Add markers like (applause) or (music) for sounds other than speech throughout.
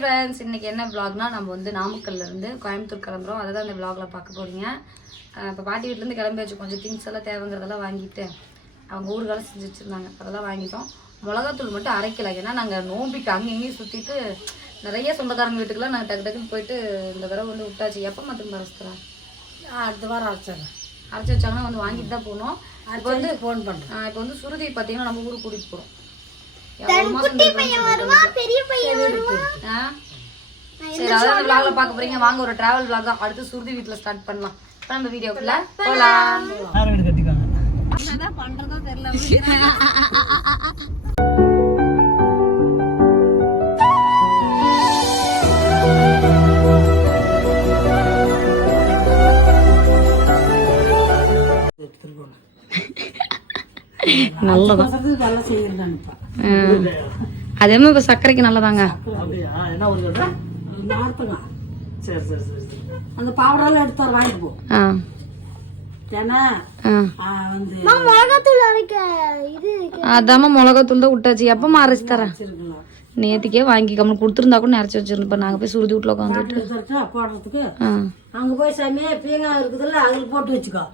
Friends இன்னைக்கு என்ன vlogனா நம்ம வந்து நாமக்கல்ல இருந்து கோயம்புத்தூர் கிளம்புறோம். அதை தான் இந்த vlogல பார்க்க போறீங்க. இப்போ பாட்டி வீட்டிலேருந்து கிளம்பி வச்சு கொஞ்சம் திங்ஸ் எல்லாம் தேவைங்கிறதெல்லாம் வாங்கிட்டு அவங்க ஊருக்கால செஞ்சு வச்சுருந்தாங்க. அதெல்லாம் வாங்கிட்டோம். மிளகாத்தூள் மட்டும் அரைக்கல. ஏன்னா நாங்கள் நோம்பிக்கு அங்கே இங்கேயும் சுற்றிட்டு நிறைய சொந்தக்காரங்க வீட்டுக்குலாம் நாங்கள் டக்கு டக்குன்னு போயிட்டு இந்த தடவை வந்து விட்டாச்சு. எப்போ மட்டும் அரைச்சிக்கிறேன் அடுத்த வாரம் அரைச்சிடுறேன் அரைச்சி வச்சாங்கன்னா வந்து வாங்கிட்டு தான் போகணும். இப்போ வந்து ஃபோன் பண்ணுறேன் இப்போ வந்து சுருதி பார்த்தீங்கன்னா நம்ம ஊருக்கு கூட்டிகிட்டு போகிறோம் சரி அதான் vlogல பார்க்க போறீங்க. வாங்க ஒரு டிராவல் vlog தான். அடுத்து சுருதி வீட்ல ஸ்டார்ட் பண்ணலாம். இப்போ நம்ம வீடியோக்குள்ள. போலாம். நல்லதான் வசதி நல்லா அதே மாதிரி இப்போ சர்க்கரைக்கு நல்லதாங்க. அந்த எடுத்து வாங்கிட்டு போ. அதாம்மா மிளகாத்தூள் தான் விட்டாச்சு எப்பமா அரைச்சி தரேன்? நேத்திக்கே வாங்கி கம்மி கொடுத்துருந்தா கூட நிறச்சி வச்சிருந்தோம் நாங்கள் போய் சுருதி வீட்டில் உட்காந்துட்டு போடுறதுக்கு. அங்க போய் சாமி பீங்காய் இருக்குதுல்ல அதுல போட்டு வச்சுக்கோ.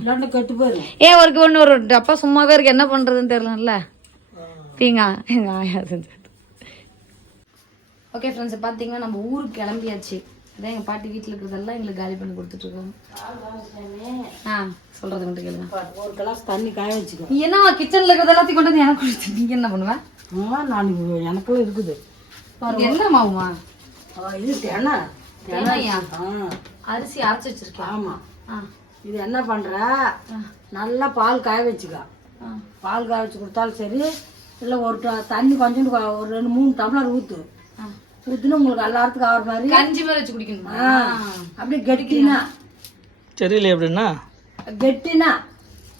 இல்லாட்டி கெட்டு போயிடும் ஏன் ஒருக்கு ஒன்று ஒரு டப்பா சும்மாவே இருக்கு. என்ன பண்ணுறதுன்னு தெரியலல்ல தீங்கா எங்கள் ஆயா ஓகே ஃப்ரெண்ட்ஸ் பார்த்தீங்கன்னா நம்ம ஊருக்கு கிளம்பியாச்சு. அதான் எங்கள் பாட்டி வீட்டில் இருக்கிறதெல்லாம் எங்களுக்கு காலி பண்ணி கொடுத்துட்ருக்கோம் ஆ சொல்கிறது மட்டும் கேளுங்க. ஒரு கிளாஸ் தண்ணி காய வச்சுக்கோ. நீ என்ன கிச்சனில் இருக்கிறது எல்லாத்தையும் கொண்டு வந்து எனக்கு கொடுத்து நீங்கள் என்ன பண்ணுவேன் ஆ நான் எனக்குள்ள இருக்குது. என்ன மாவுமா இது தேனா ஆ. அரிசி அரைச்சி வச்சிருக்கேன் ஆமா. ஆ. இது என்ன பண்ற? நல்லா பால் காய வச்சுக்க. பால் காய வச்சு கொடுத்தாலும் சரி இல்லை ஒரு தண்ணி கொஞ்சோண்டு ஒரு ரெண்டு மூணு டம்ளர் ஊற்று ஊற்றுனா உங்களுக்கு எல்லாத்துக்கும் ஆகிற மாதிரி. கஞ்சி மாதிரி வச்சு குடிக்கணுமா? அப்படியே கெட்டினா. தெரியல எப்படின்னா? கெட்டினா.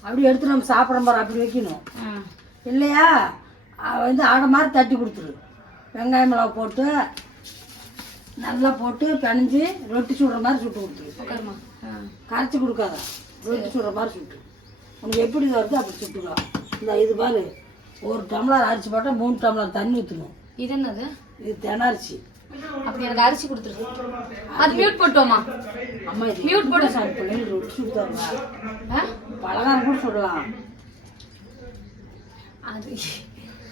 அப்படி எடுத்து நம்ம சாப்பிட போகிறோம் அப்படி வைக்கணும். இல்லையா? வந்து அடை மாதிரி தட்டி கொடுத்துரு. வெங்காயம் மிளகா போட்டு நல்லா போட்டு பிணைஞ்சு ரொட்டி சுடுற மாதிரி சுட்டு கொடுத்துரு. கரைச்சி கொடுக்காத. ரொட்டி சுடுற மாதிரி சுட்டு. உனக்கு எப்படி வருதோ அப்படி சுட்டுக்கலாம். இந்த இது பாரு. ஒரு டம்ளர் அரிசி போட்டால் மூணு டம்ளர் தண்ணி ஊற்றணும் இது என்னது? இது தெனரிசி அப்படி எனக்கு அரிசி கொடுத்துரு அது மியூட் போட்டோமா அம்மா இது மியூட் போட்டு சாமி பிள்ளைங்க ரொட்டி சுட்டு தருவா ஆ? பலகாரம் கூட சுடலாம் அது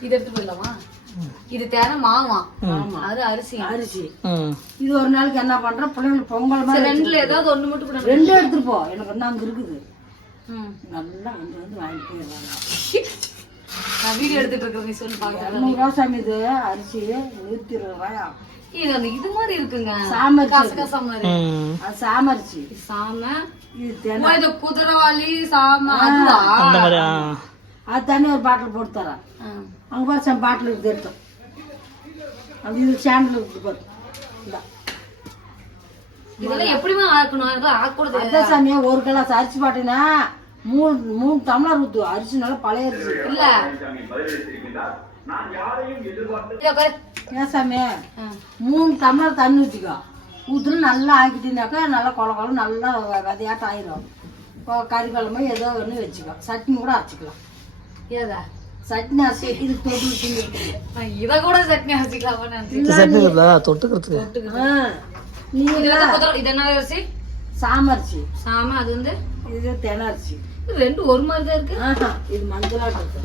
இது எடுத்து போயிடலாமா இது தேவை மாவா? அது அரிசி. அரிசி. இது ஒரு நாளைக்கு என்ன பண்ணுறேன் பிள்ளைங்களுக்கு பொங்கல் சரி, மாதிரி ரெண்டுல ஏதாவது ஒண்ணு மட்டும் கூட ரெண்டு எடுத்துட்டு போ. எனக்கு ஒன்று அங்கே இருக்குது. ம். நல்லா வந்து வந்து வாங்கிட்டு போயிடுவாங்க (laughs) நான் வீடியோ எடுத்துட்டு இருக்கேன் நீ சொல்லி பாக்கிறேன் சாமி இது அரிசி நூற்றி இருபது ரூபாயா? இது அந்த இது மாதிரி இருக்குங்க. சாமரிசி. கசகசா மாதிரி. ம். அது சாமரிசி. இது சாம. இது குதிரவாளி சாம. அதுவா? அந்த மாதிரி ஆ அது தண்ணி ஒரு பாட்டில் போட்டு தரேன். அங்கே பாரு சாமி பாட்டில் இருக்குது எடுத்தோம். அது இது சாண்டில் இருக்குது பாரு. இந்தா. இதெல்லாம் எப்படிமா ஆக்கணும்? ஆக்கூடாது அதான் சாமியா ஒரு கிளாஸ் அரிசி பாட்டினா மூணு மூணு டம்ளர் ஊற்று அரிசி நல்லா பழைய அரிசி. இல்ல. இதை உட்காரு. ஏன் சாமி? ஆ. மூணு டம்ளர் தண்ணி ஊற்றிக்கோ ஊற்றுன்னு நல்லா ஆக்கிட்டீங்கனாக்கா நல்லா கொல கொல நல்லா விதையாட்டம் ஆயிரும் கறி குழம்பு ஏதோ ஒன்று வச்சுக்கோ. சட்னி கூட அரைச்சிக்கலாம். ஏதா? சட்னி அரைச்சி இது தொட்டு இத கூட சட்னி அரைச்சிக்கலாமா சட்னி தொட்டுக்கிறதுக்கு. ஆ. நீங்கள் அரிசி? சாமரிசி சாம அது வந்து? இது தெனரிசி இது ரெண்டு ஒரு மாதிரி தான் இருக்கு. ஆஹா இது மஞ்சளாட்டம் இருக்கு.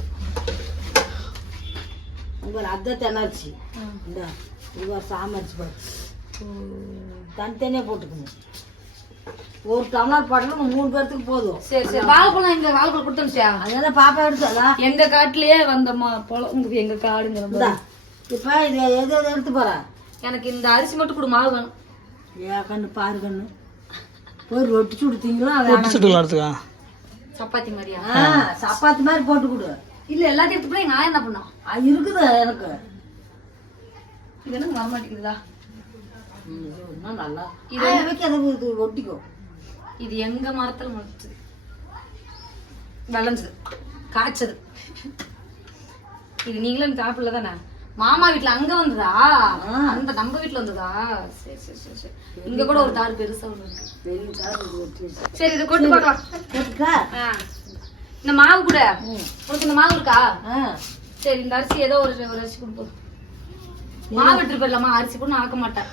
உங்கள் அத்தை தெனரிசி இந்த இது சாமரிசி பாரு தனித்தனியாக போட்டுக்கணும் ஒரு டம்ளர் போட்டாலும் மூணு பேர்த்துக்கு போதும். சரி சரி. வாழைப்பழம் எங்க வாழைப்பழம் கொடுத்துருச்சியா அதெல்லாம் பாப்பா எடுத்ததா எங்க காட்டுலயே வந்த மா- பழம் எங்க காடுங்கிற மாதிரி. இப்போ இது எது எது எடுத்து போகிறேன் எனக்கு இந்த அரிசி மட்டும் கொடு மாவு வேணும். ஏ கண்ணு பாரு கண்ணு. போய் ரொட்டி சுடுத்தீங்களா ரொட்டி சுட்டுக்கலாம் எடுத்துக்கா சப்பாத்தி மாதிரியா? ஆ சப்பாத்தி மாதிரி போட்டு கொடு. இல்ல எல்லாத்தையும் எடுத்து போய் நான் என்ன பண்ணோம் அது இருக்குது எனக்கு. இது எனக்கு வர மாட்டேங்குதா நல்லா. இது வைக்க அதை இது ஒட்டிக்கோ இது எங்க மரத்துல முளைச்சது. விளைஞ்சது. காய்ச்சது. இது நீங்களும் சாப்பிடல தானே? மாமா வீட்ல அங்க வந்ததா? அந்த நம்ம வீட்ல வந்ததா? சரி சரி சரி சரி. இங்க கூட ஒரு தாறு பெருசா ஒண்ணு இருக்கு. சார் இது கொண்டு ஆ. இந்த மாவு கூட? உனக்கு இந்த மாவு இருக்கா? சரி இந்த அரிசி ஏதோ ஒரு ஒரு அரிசி கொடுப்போம் மாவு எடுத்துருப்பேன்லம்மா அரிசி கூட ஆக்க மாட்டேன்.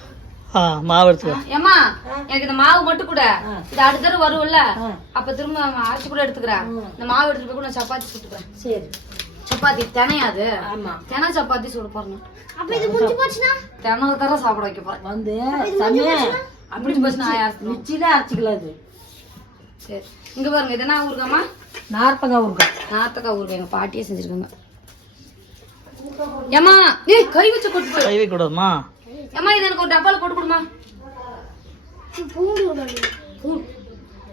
மாவு எடுத்துக்கோ ஏம்மா? எனக்கு இந்த மாவு மட்டும் கூட. இது அடுத்த தடவை வரும்ல. அப்ப திரும்ப அரிசி கூட எடுத்துக்கிறேன். இந்த மாவு எடுத்துட்டு போய் கூட நான் சப்பாத்தி சுட்டுக்கிறேன். சரி. சப்பாத்தி தினையாது ஆமா. தினை சப்பாத்தி சுட போறேன். அப்ப இது முடிஞ்சு போச்சுன்னா? தினை தர சாப்பிட வைக்க போறேன். வந்து சாமி அப்படி போச்சு. நான் யார் மிச்சில அரைச்சிக்கலாம் அது. சரி. இங்க பாருங்க இது என்ன ஊருக்காமா நார்த்தங்காய் ஊருக்கா நாத்தக்காய் ஊருக்கு எங்க பாட்டியே செஞ்சிருக்காங்க. ஏமா ஏய் கை வச்சு கொட்டு போய் கை வைக்க கூடாதுமா? ஏமா இது எனக்கு ஒரு டப்பால போட்டு கொடுமா. பூண்டு உருளை. பூ-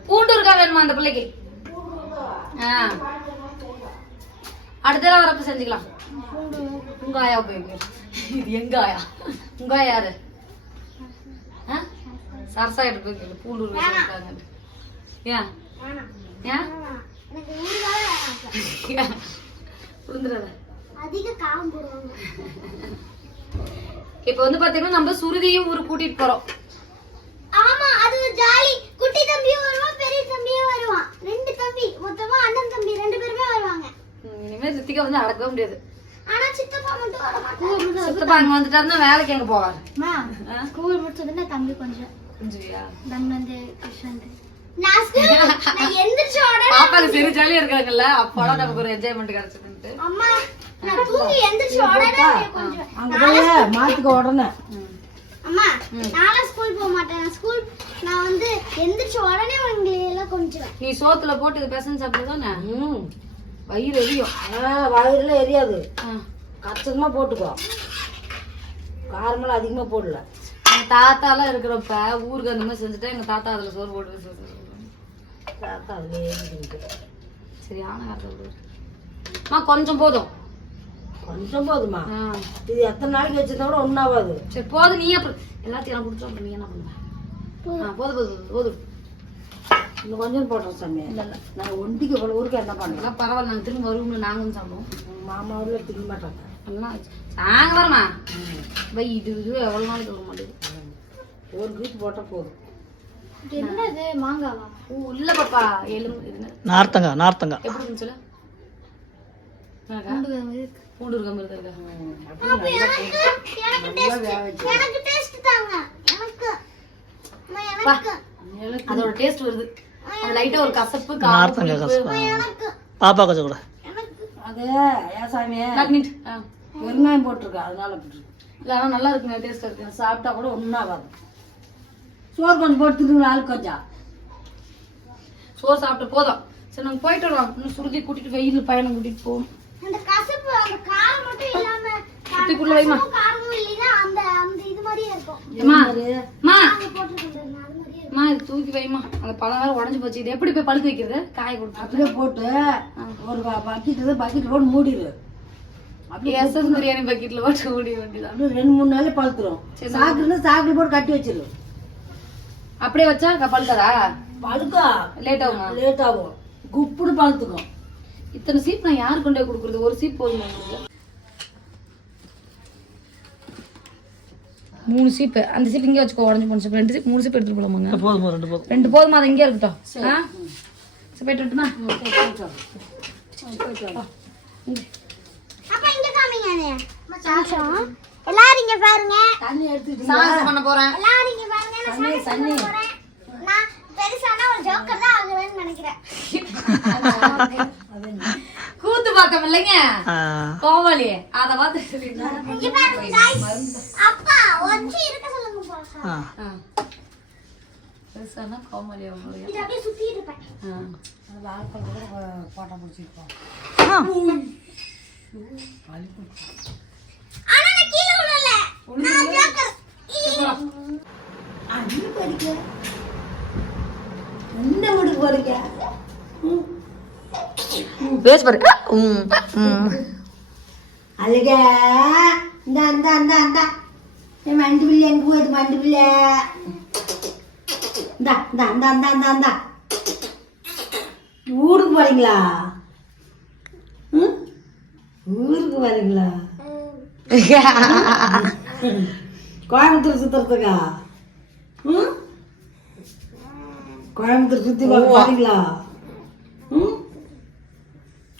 பூண்டு இருக்கா வேணுமா அந்த பிள்ளைக்கு? ஆ. அடுத்த தடவை வரப்ப செஞ்சுக்கலாம். உங்க ஆயா போய் இது எங்க ஆயா? உங்க ஆயா யாரு? சரசா எடுத்து போய். பூண்டு செஞ்சுருக்காங்க. ஏன். ஏன்? இப்ப வந்து பாத்தீங்கன்னா நம்ம சுருதியும் ஊருக்கு கூட்டிட்டு போறோம். ஆமா அது ஜாலி. குட்டி தம்பியும் வருவான் பெரிய தம்பியும் வருவான் ரெண்டு தம்பி மொத்தமா அண்ணன் தம்பி ரெண்டு பேருமே வருவாங்க ம், இனிமே ரித்திகா வந்து அடக்கவே முடியாது. ஆனா சித்தப்பா மட்டும் வர மாட்டாங்க சித்தப்பா அங்க வந்துட்டாருன்னா வேலைக்கு எங்க போவாரு? ஸ்கூல் முடிச்சதுன்னா தம்பி கொஞ்சம். பாப்பாக்கு இருக்காங்கல்ல அப்போட நமக்கு ஒரு என்ஜாய்மெண்ட் கிடைச்சிட்டு அம்மா நான் தூங்கி எந்திரிச்ச உடனே அவனை கொஞ்சம் அங்க போய் மாத்துக்க உடனே. அம்மா நானும் ஸ்கூல் போக மாட்டேன். ஸ்கூல் நான் வந்து எந்திரிச்ச உடனே உங்களை எல்லாம் கொஞ்சுவேன் நீ சோத்துல போட்டு இது பெசன் சாப்பிடுதானே ம். வயிறு எரியும். ஆ வயிறுல எரியாது. ஆ. கச்சமா போட்டுக்கோ. காரமெல்லாம் அதிகமா போடல. எங்க தாத்தாலாம் இருக்கிறப்ப ஊருக்கு அந்த மாதிரி செஞ்சுட்டா எங்க தாத்தா அதுல சோறு போட்டு. தாத்தா அதுல. சரி ஆனா அம்மா கொஞ்சம் போதும். கொஞ்சம் போதுமா. இது எத்தனை நாளைக்கு வச்சிருந்தா கூட ஒன்றாவது சரி போதும். நீ அப்புறம் எல்லாத்தையும் கொடுத்தோம் அப்புறம் நீ என்ன பண்ணுவ? ஆ, போதும் போதும் போதும். இன்னும் கொஞ்சம் போட்டோம் சாமி. நான் ஒண்டிக்கு இவ்வளவு ஊருக்கு என்ன பண்ணேன் எல்லாம் பரவாயில்ல. நாங்க திரும்ப வருவோம்ல நாங்களும் சாப்பிடுவோம். மாமா ஊர்ல திங்க மாட்டாங்க. எல்லாம் ஆச்சு. நாங்க வரமா? பை இது இது எவ்வளவு நாளைக்கு வர மாட்டேங்குது? ஒரு பீஸ் போட்டா போதும். என்னது? மாங்காவா? ஓ இல்ல பாப்பா. எலும்பு? நார்த்தங்காய் நார்த்தங்காய் எப்படி இருந்துச்சுல பூண்டு இருக்க மாதிரி இருக்கா அப்ப எனக்கு எனக்கு டேஸ்ட் எனக்கு டேஸ்ட் தாங்க. எனக்கு. அம்மா, எனக்கு. அதோட டேஸ்ட் வருது. லைட்டா ஒரு கசப்பு காரம் கசப்பா. எனக்கு. பாப்பா கொஞ்சம் கூட. அது ஏன் சாமி மேக்னெட் பெருங்காயம் போட்டிருக்கா அதனால போட்டிருக்கு இல்ல ஆனா நல்லா இருக்குங்க டேஸ்டா இருக்கு. சாப்பிட்டா கூட ஒன்றாகாது சோறு கொஞ்சம் போட்டுருக்குங்க ஆள் கொஞ்சம்? சோறு சாப்பிட்டு போதும். சரி நாங்க போயிட்டு வருவோம். இன்னும் சுருதி கூட்டிட்டு வெயில் பயணம் கூட்டிட்டு போவோம் அந்த கசப்பு அந்த காரம் மட்டும் இல்லாம சுத்திக்குள்ள வைமா காரமும் இல்லைன்னா அந்த அந்த இது மாதிரியே இருக்கும். அம்மா. அம்மா அது போட்டுருக்கேன் அம்மா இது தூக்கி வைமா அந்த பழம் வேற உடஞ்சு போச்சு. இது எப்படி போய் பழுக்க வைக்கிறது? காய கொடுத்து. அப்படியே போட்டு ஒரு பக்கெட் பக்கெட் போட்டு மூடிடு. அப்படியே எஸ்எஸ் பிரியாணி பக்கெட்ல போட்டு மூடி வேண்டியதான் அப்படியே ரெண்டு மூணு நாள்ல பழுத்துரும். சாக்குன்னு சாக்குல போட்டு கட்டி வச்சிரு. அப்படியே வச்சா பழுக்காதா? பழுக்கா. லேட் ஆகுமா? லேட் ஆகும். குப்புடு பழுத்துக்கும். இத்தனை சீப் நான் யாரு கொண்டு போய் கொடுக்குறது? ஒரு சீப் போதும் எங்களுக்கு. மூணு சீப்பு. அந்த சீப் இங்கே வச்சுக்கோ உடஞ்சு போன சீப் ரெண்டு மூணு சீப் எடுத்துட்டு போலாமாங்க போதும் ரெண்டு போதும்? ரெண்டு போதுமா அது இங்கே இருக்கட்டும். ஆ? சரி போயிட்டு வரட்டுமா? அப்ப இங்க காமிங்க நிமிஷம் எல்லாரும் இங்க பாருங்க. தண்ணி எடுத்துட்டு சாகசம் பண்ண போறேன். எல்லாரும் இங்க பாருங்க. நான் சாப்பிட்டு தண்ணி. போறேன். நான் பெருசானா ஒரு ஜோக்கர் தான் ஆகுவேன்னு நினைக்கிறேன். (laughs) பார்த்தோம் இல்லைங்க கோவாலி அத பார்த்து. அப்பா ஒஞ்சி இருக்க சொல்லுங்க போல ஆ. பெருசானா கோமாளி அவங்களுடைய? இது அப்படியே சுத்தி இருப்பேன். போட்டா பிடிச்சிருக்கோம் ஆனா நான் கீழே ஜோக்கர் என்ன வீட்டுக்கு போறீங்க பேச பாரு அழுக இந்த அந்த அந்த அந்த மண்டு பிள்ளை எங்க போயிடு மண்டு பிள்ளை இந்த இந்த அந்த அந்த அந்த அந்த ஊருக்கு போறீங்களா ம்? ஊருக்கு போறீங்களா கோயம்புத்தூர் சுத்துறதுக்கா ம்? கோயம்புத்தூர் சுத்தி? ஒரு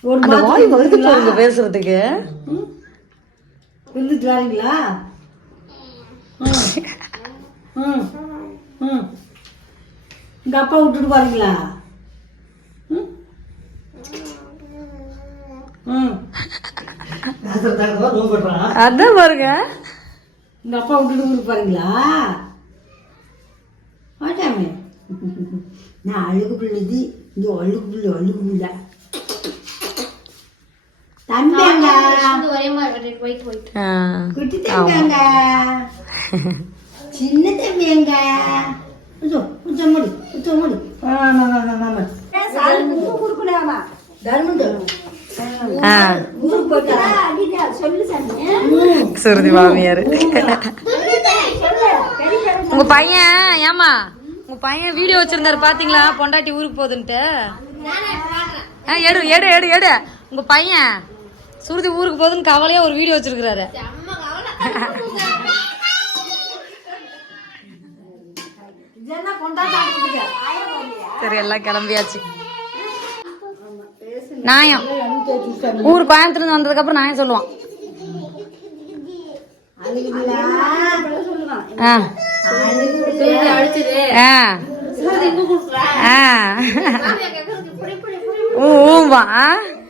அந்த வாய் மாதத்துக்கு வருது இருந்துங்களா? பாருங்க பேசுறதுக்கு. இருந்துட்டு வரீங்களா? ம். ம். உங்கள் அப்பா விட்டுட்டு போறீங்களா? அதான் பாருங்க. உங்கள் அப்பா விட்டுட்டு போறீங்களா? மாட்டாமே நான் அழுகு பிள்ளைது இந்த அழுகு பிள்ளை அழுகு பிள்ளை தம்பிங்க ஒரே மாதிரி போயிட்டு. குட்டி தம்பிங்க சின்ன தம்பிங்க சுருதி மாமியார். உங்க பையன் ஏமா உங்க பையன் வீடியோ வச்சிருந்தாரு பாத்தீங்களா? பொண்டாட்டி ஊருக்கு போகுதுன்ட்டு. ஆ, எடு எடு எடு எடு. உங்க பையன். சுருதி ஊருக்கு போகுதுன்னு கவலையா ஒரு வீடியோ கொண்டாடி சரி எல்லாம் கிளம்பியாச்சு. நாயம். ஊர் கோயம்புத்தூர்ல இருந்து வந்ததுக்கு அப்புறம் நாயம் சொல்லுவான். ஆ. ஆ. ஊம்பா ஆ? வீ-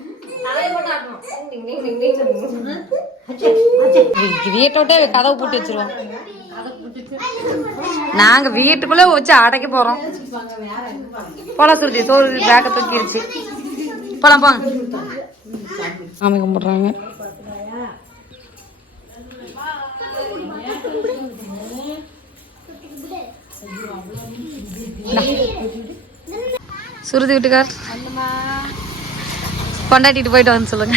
வீட்டோட்டே கதவு பூட்டி வச்சிருவோம். நாங்க வீட்டுக்குள்ள வச்சு அடைக்க போறோம். போலாம் சுருதி சோறு பேக்க தூக்கிருச்சு. போலாம் போங்க சாமி கும்பிடுறாங்க. சுருதி வீட்டுக்கார். கொண்டாட்டிட்டு போயிட்டு வந்து சொல்லுங்க.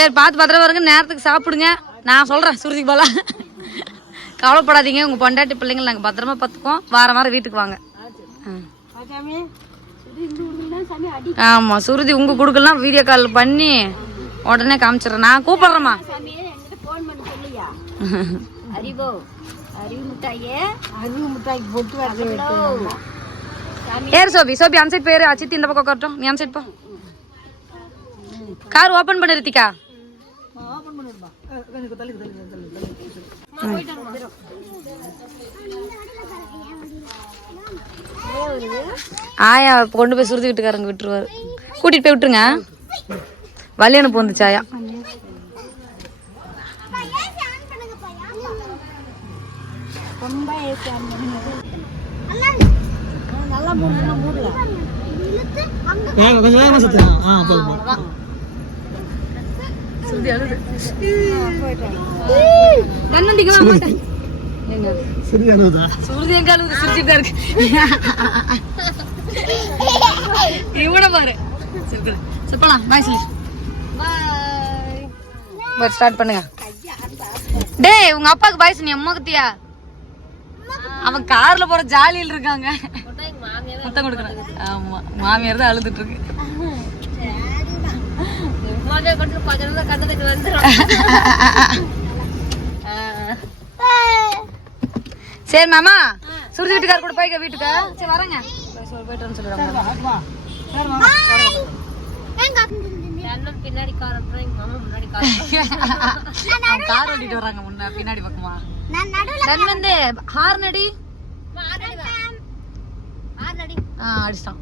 சரி பார்த்து பத்திரம் வருங்க நேரத்துக்கு சாப்பிடுங்க. நான் சொல்றேன் சுருதிக்கு போல. கவலைப்படாதீங்க உங்க பொண்டாட்டி பிள்ளைங்களை நாங்க பத்திரமா பார்த்துக்குவோம். வாரம் வாரம் வீட்டுக்கு வாங்க. ஆ. ஆமா சுருதி உங்க குடுக்கலாம் வீடியோ கால் பண்ணி உடனே காமிச்சிடுறேன். நான் கூப்பிடுறேம்மா. ஏறு சோபி சோபி அந்த சைட் போயிரு. சித்தி இந்த பக்கம் உட்காரட்டும். நீ அந்த சைட் போ கார் ஓபன் பண்ணு ரித்திகா. ஆயா கொண்டு போய் சுருதி வீட்டுக்காரங்க விட்டுருவாரு. கூட்டிட்டு போய் விட்டுருங்க. வழி அனுப்பு வந்துச்சு ஆயா கொஞ்சம் வேகமா சுத்துங்க. ஆ போதும். கண்ணண்டிக்கு வா மாட்டேன் எங்க சரியானதா சுருதி எங்க அழுது சிரிச்சுட்டு இருக்கு இவட பாரு சரி பாரு. பாய் சொல்லி பாய் ஸ்டார்ட் பண்ணுங்க டேய் உங்க அப்பாவுக்கு பாய் அம்மா குத்தியா அவன் கார்ல போற ஜாலியில் இருக்காங்க முத்தம் கொடுக்குறாங்க ஆமா மாமியார் தான் அழுதுட்டு இருக்கு சரி மாமா. சுருதி வீட்டுக்கார கூட போய்க்க வீட்டுக்கு. சரி வரேங்க. போயிட்டு வரேன்னு சொல்லிடுவாங்க பின்னாடி கார் மாமா முன்னாடி அவன் கார் ஓட்டிட்டு வராங்க முன்ன பின்னாடி பக்கமா. நான் நடுவுல தன் வந்து ஹார்ன் அடி. அடிச்சிட்டான்.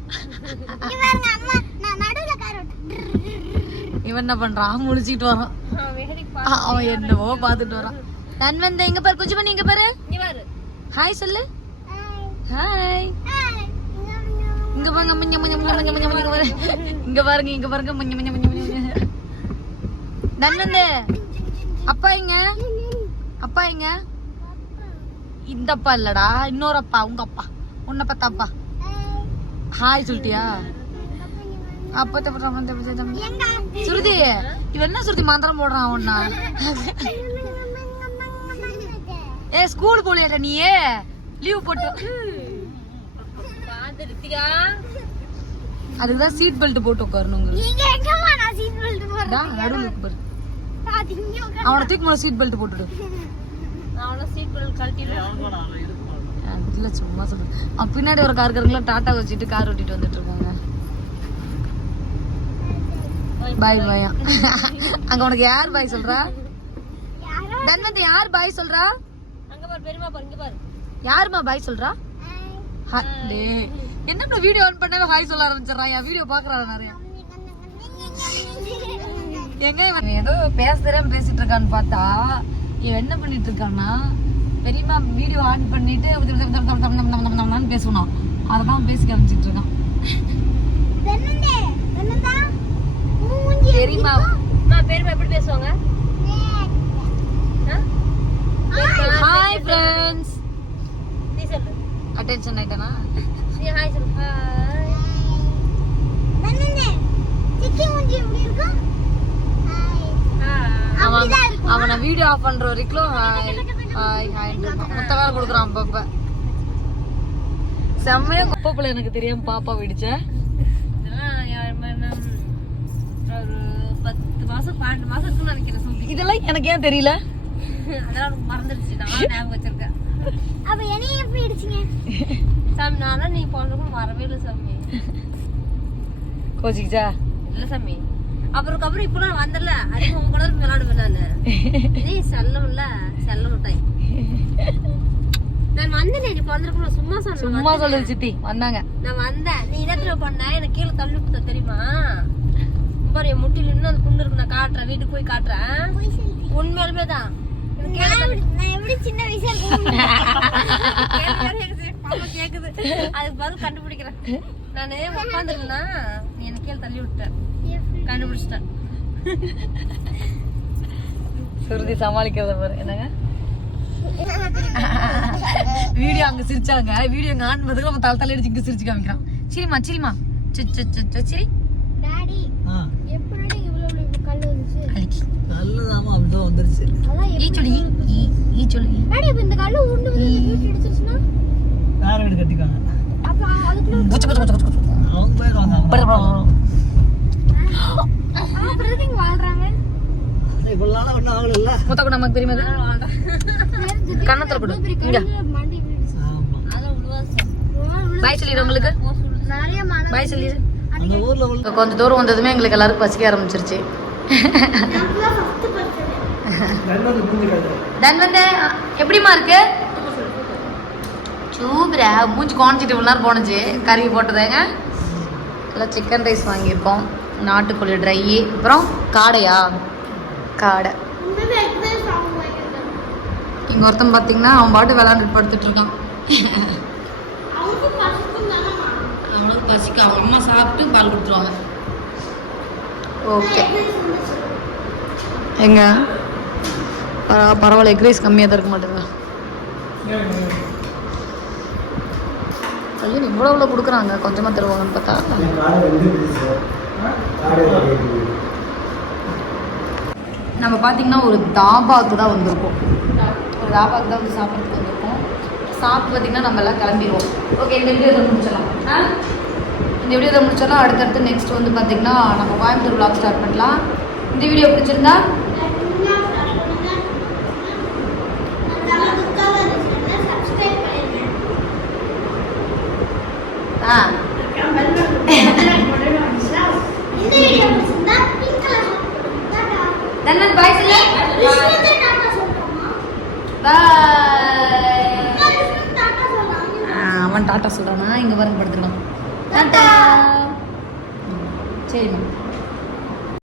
இவன் என்ன பண்றான்? முழிச்சுக்கிட்டு வரான். அவன் என்னவோ பாத்துட்டு வரான். தன் வந்து எங்க பாரு? குஞ்சு பண்ணி இங்க பாரு. ஹாய் சொல்லு. ஹாய் இங்க பாருங்க மஞ்ச மஞ்ச மஞ்ச மஞ்ச மஞ்ச மஞ்ச பாரு இங்க பாருங்க இங்க பாருங்க மஞ்ச மஞ்ச மஞ்ச மஞ்ச தன் வந்து அப்பா எங்க? அப்பா எங்க? இந்த அப்பா இல்லடா இன்னொரு அப்பா உங்க அப்பா. உன்னை பார்த்தா அப்பா. ஹாய் சொல்லிட்டியா? அப்பா தப்பு தப்பு தப்பு தப்பு. சுருதி இவன் என்ன சுருதி மந்திரம் போடுறான் ஒன்னா ஏ ஸ்கூல் போலியாடா நீ லீவ் போட்டு. அதுக்குதான் சீட் பெல்ட் போட்டு உட்காரணும் நீங்க எங்கம்மா நான் சீட் பெல்ட் போடுறேன்? நடுவில் இருக்கு பாரு. அது இங்க உட்கார். அவனை தூக்கி முதல்ல சீட் பெல்ட் போட்டுடு. இல்லை சும்மா சொல்றேன். அவன் பின்னாடி ஒரு காருக்காரங்களா டாட்டா வச்சுட்டு கார் ஓட்டிட்டு வந்துட்டு இருக்காங்க பாய் பாய் (laughs) அங்க உனக்கு யார் பாய் சொல்றா? தன்வந்த் யார் பாய் சொல்றா? அங்க பாரு பெரியமா பாரு இங்க பாரு. யாருமா பாய் சொல்றா? ஹா- டேய், என்ன வீடியோ ஆன் பண்ணவே ஹாய் சொல்ல ஆரம்பிச்சிடறான் என் வீடியோ பாக்குறாரு நிறைய? எங்க இவன் ஏதோ பேசுறேன் பேசிட்டு இருக்கான்னு பார்த்தா இவன் என்ன பண்ணிட்டு இருக்கான்னா பெரியம்மா வீடியோ ஆன் பண்ணிட்டு பேசணும் அதான் பேசி காமிச்சிட்டு இருக்கான் பெரியம்மா பெரியமா எப்படி பேசுவாங்க? ஹாய் ஃப்ரெண்ட்ஸ் நீ சொல்லு. அட்டென்ஷன் ஆயிட்டானா நீ ஹாய் சொல்லு. அவன் வீடியோ ஆஃப் பண்ற வரைக்கும் ஹாய் ஹாய் ஹாய் முத்த வேலை கொடுக்குறான் அப்பப்ப. செம்மையா குப்பை பிள்ளை எனக்கு தெரியாம பாப்பா விடிச்ச பன்னெண்டு இருக்குன்னு நினைக்கிறேன் இதெல்லாம் எனக்கு ஏன் தெரியல? அதெல்லாம் மறந்துடுச்சு. நான் ஞாபகம் வச்சிருக்கேன். அப்ப என்னைய எப்படி அடிச்சீங்க? சாமி நானும் நீ போனதுக்கும் வரவே இல்லை சாமி. கோச்சிக்கிச்சா? இல்ல சாமி. அப்புறம் அப்புறம் இப்ப நான் வந்தல அதிகம் உங்க கூட விளையாடுவேன் நானு. இதே செல்லம் இல்ல செல்ல மிட்டாய் நான் வந்தேன் நீ பிறந்திருக்கணும் சும்மா சொன்னேன் சும்மா சொல்லுது சித்தி. வந்தாங்க. நான் வந்தேன். நீ இடத்துல பண்ண எனக்கு கீழே தள்ளி தெரியுமா? பாரு என் முட்டில இன்னும் அந்த புண்ணு இருக்கு நான் காட்டுறேன். வீட்டுக்கு போய் காட்டுறேன். உண்மையாலுமே தான். சின்ன வயசுல இருக்கும் கேக்குது, அதுக்கு பதில் கண்டுபிடிக்கிறேன். நானு உட்காந்துருந்தா நீ எனக்கு கீழே தள்ளி விட்ட கண்டுபிடிச்சிட்டேன். சுருதி சமாளிக்கிறத பாரு. என்னங்க? வீடியோ அங்க சிரிச்சாங்க. வீடியோ அங்க ஆன் பண்ணதுக்கு நம்ம தலை தலை அடிச்சு இங்க சிரிச்சு காமிக்கிறான். சரிம்மா சரிம்மா. சி சி சி சி சரி டாடி எப்படி இவ்வளவு இவ்வளவு கல் வந்துச்சு அழிக்கி நல்லதாமா அப்படிதான் வந்துருச்சு. இப்ப இந்த உண்டு வந்து வீட்டு வேற வீடு கட்டிக்காங்க அப்ப அதுக்குள்ள குச்சு குச்சு குச்சு குச்சு. அவங்க போயிடுவாங்க வாழ்றாங்க இவ்வளவு முத்த கூட நமக்கு தெரியுமா இது? கன்னத்துல கொடு இங்க பாய் சொல்லிடு உங்களுக்கு பாய் சொல்லிடு கொஞ்சம் தூரம் வந்ததுமே எங்களுக்கு எல்லாருக்கும் பசிக்க ஆரம்பிச்சிருச்சு டன் வந்து எப்படிமா இருக்கு? சூப்பரா. மூஞ்சி குழஞ்சிட்டு இவ்வளோ நேரம் போனுச்சு கறி போட்டதுங்க. எல்லாம் சிக்கன் ரைஸ் வாங்கியிருக்கோம். நாட்டுக்கோழி ட்ரை அப்புறம் காடையா? காடை. இங்கே ஒருத்தன் பார்த்தீங்கன்னா அவன் பாட்டு விளாண்டுட்டு படுத்துட்டு இருக்கான் அவனுக்கு பசிக்கு அவங்க அம்மா சாப்பிட்டு பால் கொடுத்துருவாங்க. ஓகே எங்க? பரவாயில்ல எக்ரைஸ் கம்மியாக தான் இருக்க மாட்டேங்க ஐயோ இவ்வளோ இவ்வளோ கொடுக்குறாங்க. கொஞ்சமாக தருவாங்கன்னு பார்த்தா. நம்ம பார்த்தீங்கன்னா ஒரு தாபாவுக்கு தான் வந்திருக்கோம். ஒரு தாபாவுக்கு தான் வந்து சாப்பிட்றதுக்கு வந்திருக்கோம். சாப்பிட்டு பார்த்தீங்கன்னா நம்ம எல்லாம் கிளம்பிடுவோம். ஓகே இந்த வீடியோ முடிச்சிடலாம். ஆ? இந்த வீடியோ இதை முடிச்சிடலாம் அடுத்தடுத்து நெக்ஸ்ட் வந்து பார்த்தீங்கன்னா நம்ம கோயம்புத்தூர் vlog ஸ்டார்ட் பண்ணலாம். இந்த வீடியோ பிடிச்சிருந்தா ஆ. தன்மன் பாய் சொல்ல. அவன் டாட்டா சொல்கிறானா இங்கே படுத்துருக்கான். டாட்டா சரிம்மா